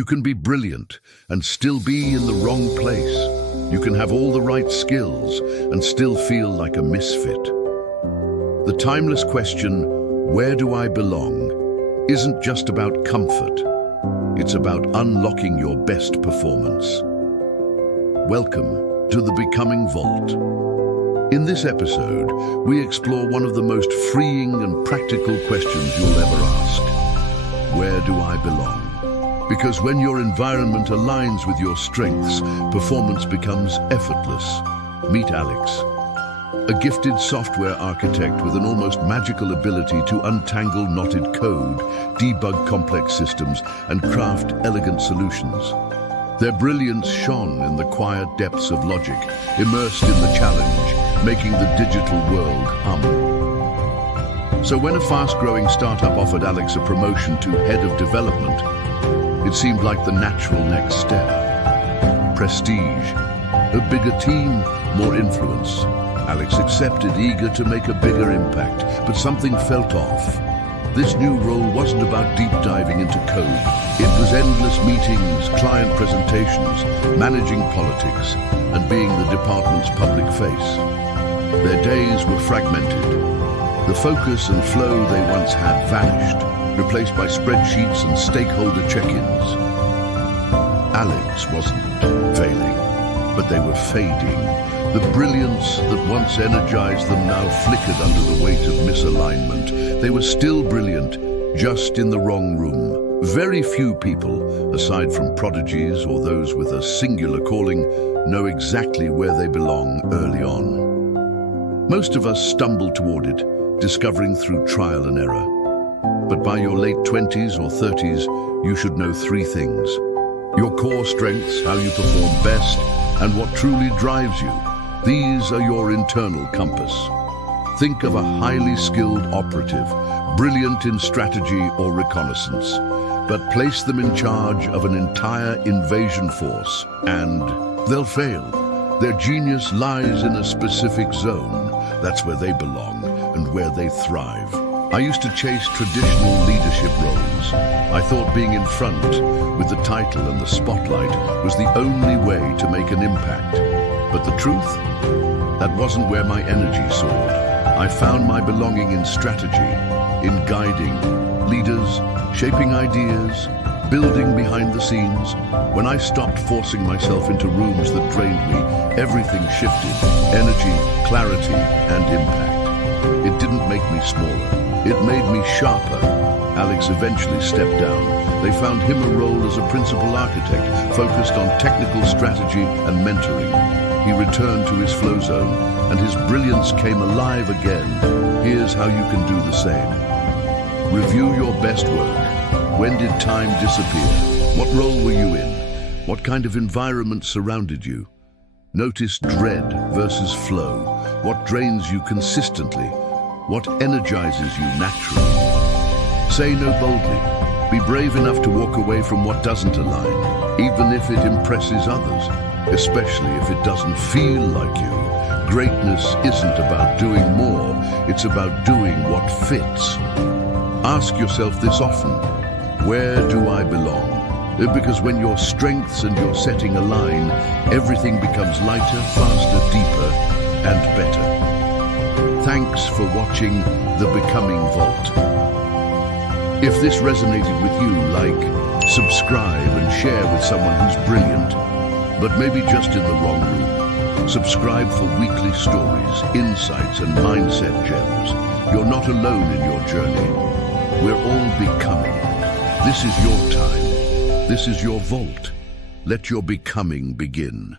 You can be brilliant and still be in the wrong place. You can have all the right skills and still feel like a misfit. The timeless question, where do I belong, isn't just about comfort. It's about unlocking your best performance. Welcome to the Becoming Vault. In this episode, we explore one of the most freeing and practical questions you'll ever ask. Where do I belong? Because when your environment aligns with your strengths, performance becomes effortless. Meet Alex, a gifted software architect with an almost magical ability to untangle knotted code, debug complex systems, and craft elegant solutions. Their brilliance shone in the quiet depths of logic, immersed in the challenge, making the digital world hum. So when a fast-growing startup offered Alex a promotion to head of development, it seemed like the natural next step. Prestige, a bigger team, more influence. Alex accepted, eager to make a bigger impact, but something felt off. This new role wasn't about deep diving into code. It was endless meetings, client presentations, managing politics, and being the department's public face. Their days were fragmented. The focus and flow they once had vanished, replaced by spreadsheets and stakeholder check-ins. Alex wasn't failing, but they were fading. The brilliance that once energized them now flickered under the weight of misalignment. They were still brilliant, just in the wrong room. Very few people, aside from prodigies or those with a singular calling, know exactly where they belong early on. Most of us stumble toward it, discovering through trial and error. But by your late 20s or 30s, you should know three things. Your core strengths, how you perform best, and what truly drives you. These are your internal compass. Think of a highly skilled operative, brilliant in strategy or reconnaissance, but place them in charge of an entire invasion force, and they'll fail. Their genius lies in a specific zone. That's where they belong and where they thrive. I used to chase traditional leadership roles. I thought being in front, with the title and the spotlight, was the only way to make an impact. But the truth? That wasn't where my energy soared. I found my belonging in strategy, in guiding leaders, shaping ideas, building behind the scenes. When I stopped forcing myself into rooms that drained me, everything shifted: energy, clarity, and impact. It didn't make me smaller. It made me sharper. Alex eventually stepped down. They found him a role as a principal architect, focused on technical strategy and mentoring. He returned to his flow zone, and his brilliance came alive again. Here's how you can do the same. Review your best work. When did time disappear? What role were you in? What kind of environment surrounded you? Notice dread versus flow. What drains you consistently? What energizes you naturally? Say no boldly. Be brave enough to walk away from what doesn't align, even if it impresses others, especially if it doesn't feel like you. Greatness isn't about doing more, it's about doing what fits. Ask yourself this often: where do I belong? Because when your strengths and your setting align, everything becomes lighter, faster, deeper, and better. Thanks for watching The Becoming Vault. If this resonated with you, like, subscribe, and share with someone who's brilliant, but maybe just in the wrong room. Subscribe for weekly stories, insights, and mindset gems. You're not alone in your journey. We're all becoming. This is your time. This is your vault. Let your becoming begin.